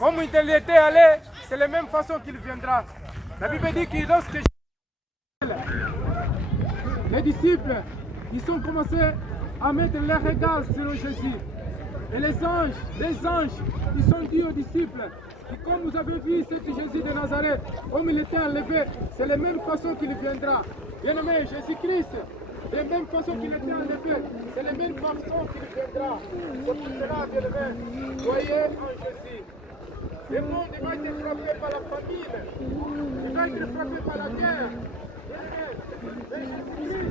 Comme il était allé, c'est la même façon qu'il viendra. La Bible dit que lorsque les disciples, ils ont commencé à mettre leur regard sur Jésus. Et les anges, ils ont dit aux disciples, et comme vous avez vu cet Jésus de Nazareth, comme il était enlevé, c'est la même façon qu'il viendra. Bien-aimé, Jésus-Christ, de la même façon qu'il était enlevé, c'est la même façon qu'il viendra. C'est pour cela, bien-aimé, voyez en Jésus. Le monde va être frappé par la famine, il va être frappé par la guerre. Mais Jésus-Christ,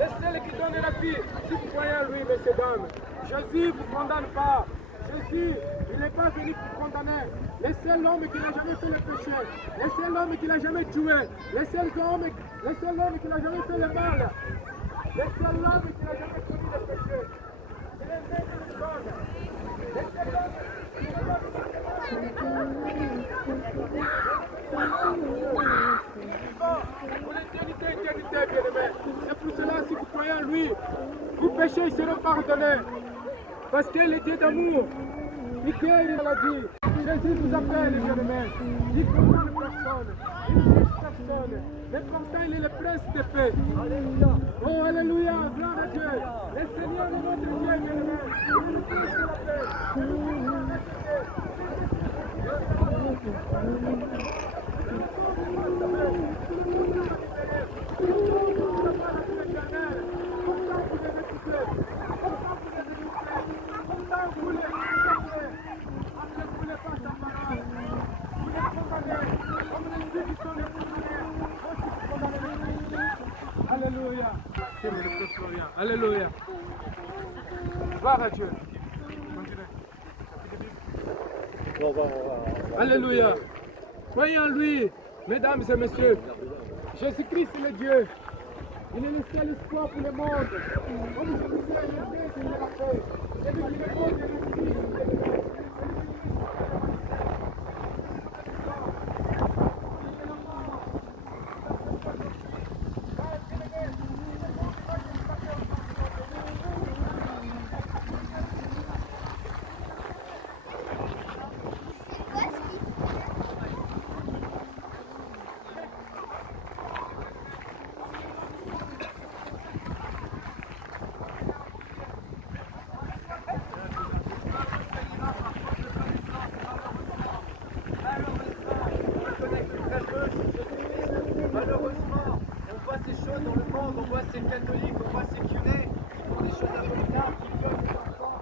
le seul qui donne la vie, si vous croyez en lui, messieurs, dames. Jésus ne vous condamne pas. Jésus, il n'est pas venu pour condamner. Le seul homme qui n'a jamais fait le péché, le seul homme qui n'a jamais tué, le seul homme qui n'a jamais fait le mal, le seul homme qui n'a jamais commis le péché. C'est le seul qui nous donne. Le seul homme pour l'éternité, bien-aimé. C'est pour cela, si vous croyez en lui, vos péchés seront pardonnés. Parce qu'il est Dieu d'amour. Il guérit la maladie. Jésus vous appelle, bien-aimé. Il ne condamne personne. Il ne juge personne. Mais pourtant, il est le prince de paix. Alléluia. Oh, alléluia. Gloire à Dieu. Le Seigneur est notre Dieu, bien-aimé. Il est le prince de la paix. C'est le Seigneur de la paix. Alléluia. C'est le frère Florian. Alléluia. Gloire à Dieu. Alléluia. Croyez en lui, mesdames et messieurs. Jésus-Christ est le Dieu. Il est le seul espoir pour le monde. Comme je disais, il est le Seigneur de la paix. C'est lui qui le monde est le Christ. Malheureusement, on voit ces choses dans le monde, on voit ces catholiques, on voit ces curés qui font des choses abominables, qui violent les enfants.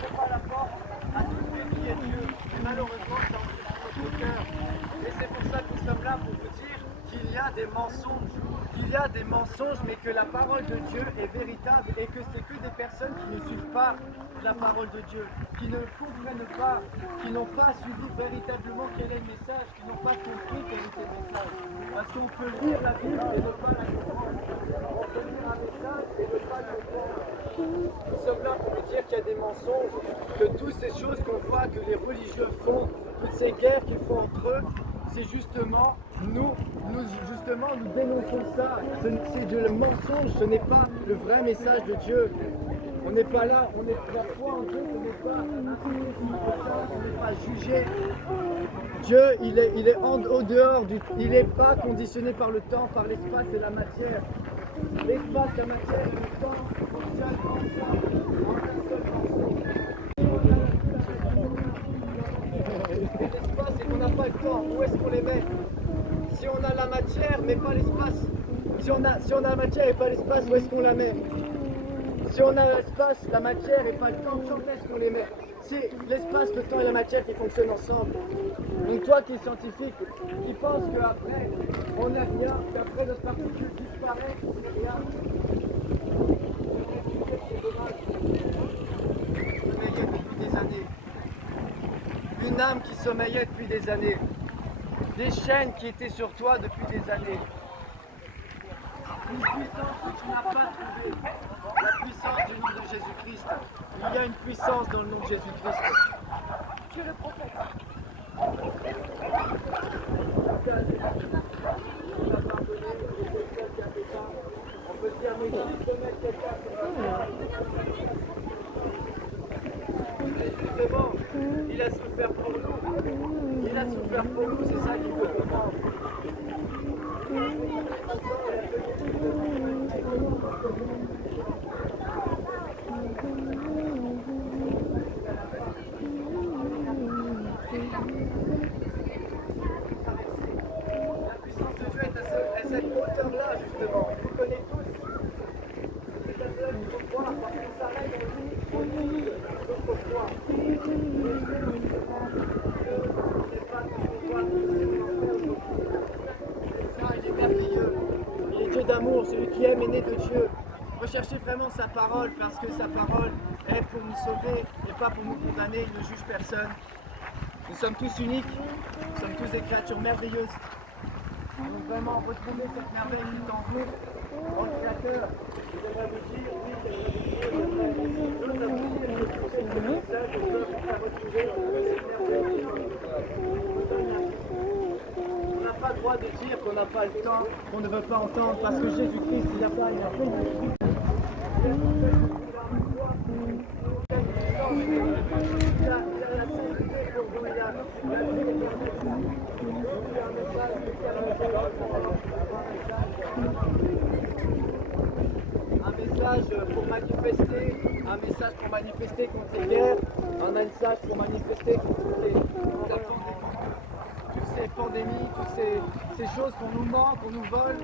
C'est pas la porte à tout qui est Dieu. Et malheureusement, ça en notre cœur. Et c'est pour ça que nous sommes là pour vous dire qu'il y a des mensonges. Qu'il y a des mensonges, mais que la parole de Dieu est véritable et que c'est que des personnes qui ne suivent pas la parole de Dieu, qui ne comprennent pas, qui n'ont pas suivi véritablement quel est le message, qui n'ont pas compris quel était le message. Parce qu'on peut lire la Bible et ne pas la comprendre. On peut lire un message et ne pas le comprendre. Nous sommes là pour vous dire qu'il y a des mensonges, que toutes ces choses qu'on voit que les religieux font, toutes ces guerres qu'ils font entre eux, c'est justement nous dénonçons ça. C'est de mensonge, ce n'est pas le vrai message de Dieu. On n'est pas là, la foi en Dieu, ce n'est pas on n'est pas jugé. Dieu, il est au dehors, il n'est pas conditionné par le temps, par l'espace et la matière. L'espace, la matière et le temps fonctionnent ensemble en un seul morceau. L'espace, c'est qu'on n'a pas le temps. Où est-ce qu'on les met? Si on a la matière mais pas l'espace, si on a la matière et pas l'espace, où est-ce qu'on la met? Si on a l'espace, la matière et pas le temps, quand est-ce qu'on les met? C'est l'espace, le temps et la matière qui fonctionnent ensemble. Donc toi qui es scientifique, qui pense qu'après on n'est rien, qu'après notre particule disparaît, on n'est rien. C'est dommage. Sommeillait depuis des années. Une âme qui sommeillait depuis des années. Des chaînes qui étaient sur toi depuis des années. Une puissance que tu n'as pas trouvée. La puissance du nom de Jésus-Christ. Il y a une puissance dans le nom de Jésus-Christ. tu es le prophète. On peut dire, mais juste de mettre quelqu'un sur la terre. Mais justement, il a souffert pour nous. Il a souffert pour nous, c'est ça qu'il faut comprendre. La puissance de Dieu est à cette hauteur-là, justement. Vous le connaissez tous. C'est à cela qu'il faut croire, parce qu'il s'arrête au limite de notre foi. Il est merveilleux. Il est Dieu d'amour, celui qui aime est né de Dieu. Recherchez vraiment sa parole, parce que sa parole est pour nous sauver et pas pour nous condamner. Il ne juge personne. Nous sommes tous uniques, nous sommes tous des créatures merveilleuses. Nous devons vraiment retrouver cette merveille qui est en vous, dans le Créateur. J'aimerais vous dire, oui, j'aimerais vous dire que tous ces messages peuvent vous retrouver cette merveille. On n'a pas le droit de dire qu'on n'a pas le temps, qu'on ne veut pas entendre, parce que Jésus-Christ, il a pas une un message pour manifester contre les guerres, un message pour manifester contre toutes ces pandémies, toutes ces choses qu'on nous ment, qu'on nous vole.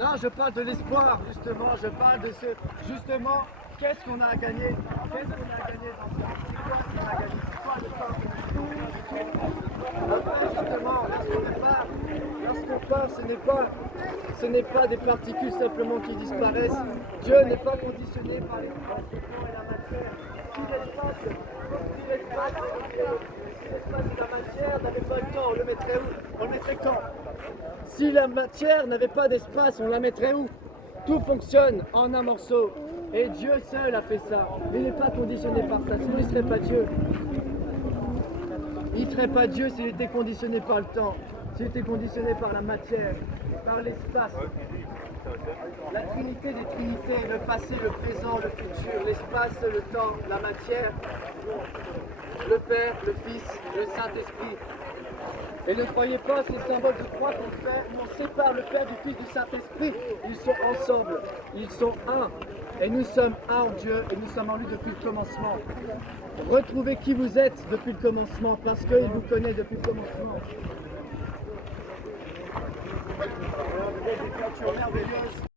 Non, je parle de l'espoir, justement, je parle de ce, justement, qu'est-ce qu'on a à gagner? Qu'est-ce qu'on a à gagner dans ce monde? C'est quoi ce qu'on a à gagner? C'est quoi le temps? Après, justement, lorsqu'on part, ce n'est pas des particules simplement qui disparaissent. Dieu n'est pas conditionné par les temps et la matière. Si l'espace et la matière n'avaient pas le temps, on le mettrait où? On le mettrait quand? Si la matière n'avait pas d'espace, on la mettrait où? Tout fonctionne en un morceau. Et Dieu seul a fait ça. Il n'est pas conditionné par ça. Sinon, il ne serait pas Dieu. Il ne serait pas Dieu s'il était conditionné par le temps, s'il était conditionné par la matière, par l'espace. La trinité des trinités, le passé, le présent, le futur, l'espace, le temps, la matière, le Père, le Fils, le Saint-Esprit. Et ne croyez pas ces symboles de croix qu'on fait, on sépare le Père du Fils du Saint-Esprit. Ils sont ensemble, ils sont un. Et nous sommes un en Dieu et nous sommes en lui depuis le commencement. Retrouvez qui vous êtes depuis le commencement parce qu'il vous connaît depuis le commencement. Vous êtes des créatures merveilleuses.